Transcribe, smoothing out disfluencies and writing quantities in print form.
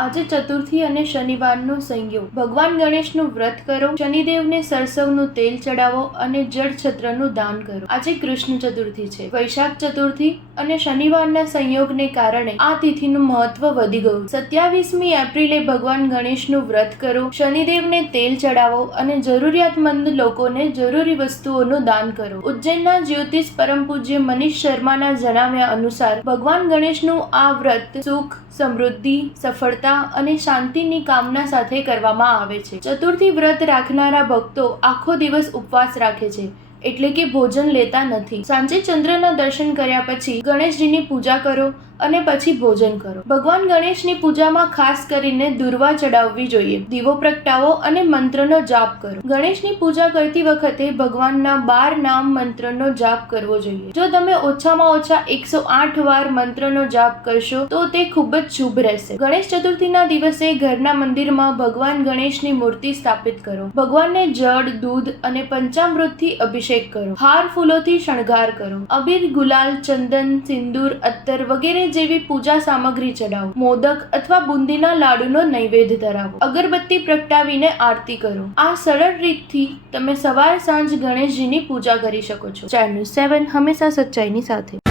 આજે ચતુર્થી અને શનિવારનો સંયોગ. ભગવાન ગણેશનું વ્રત કરો, શનિદેવને સરસવનું તેલ ચડાવો અને જળ છત્રનું દાન કરો. આજે કૃષ્ણ ચતુર્થી છે. વૈશાખ ચતુર્થી અને શનિવારના સંયોગને કારણે આ તિથિનું મહત્વ વધી ગયું. 27મી એપ્રિલે ભગવાન ગણેશનું વ્રત કરો, શનિદેવને તેલ ચડાવો અને જરૂરિયાતમંદ લોકોને જરૂરી વસ્તુઓનું દાન કરો. ઉજ્જૈનના જ્યોતિષ પરમ પૂજ્ય મનીષ શર્માના જણાવ્યા અનુસાર ભગવાન ગણેશનું આ વ્રત સુખ, સમૃદ્ધિ, સફળતા અને શાંતિની કામના સાથે કરવામાં આવે છે. ચતુર્થી વ્રત રાખનારા ભક્તો આખો દિવસ ઉપવાસ રાખે છે, એટલે કે ભોજન લેતા નથી. સાંજે ચંદ્રના દર્શન કર્યા પછી ગણેશજીની પૂજા કરો અને પછી ભોજન કરો. ભગવાન ગણેશની પૂજામાં ખાસ કરીને દુર્વા ચડાવવી જોઈએ. દીવો પ્રગટાવો અને મંત્રનો જાપ કરો. ગણેશની પૂજા કરતી વખતે ભગવાનના 12 નામ મંત્રનો જાપ કરવો જોઈએ. જો તમે ઓછામાં ઓછા 108 વાર મંત્રનો જાપ કરશો તો તે ખૂબ જ શુભ રહેશે. ગણેશ ચતુર્થીના દિવસે ઘરના મંદિરમાં ભગવાન ગણેશની મૂર્તિ સ્થાપિત કરો. ભગવાનને જળ, દૂધ અને પંચામૃતથી અભિષેક કરો. હાર ફૂલોથી શણગાર કરો. અબીર, ગુલાલ, ચંદન, સિંદૂર, અત્તર વગેરે જેવી પૂજા સામગ્રી ચડાવો. મોદક અથવા બુંદીના લાડુનો નૈવેદ્ય ધરાવો. અગરબત્તી પ્રગટાવીને આરતી કરો. આ સરળ રીતથી તમે સવાર સાંજ ગણેશજીની પૂજા કરી શકો છો. ચેનલ 7 હંમેશા સચ્ચાઈની સાથે.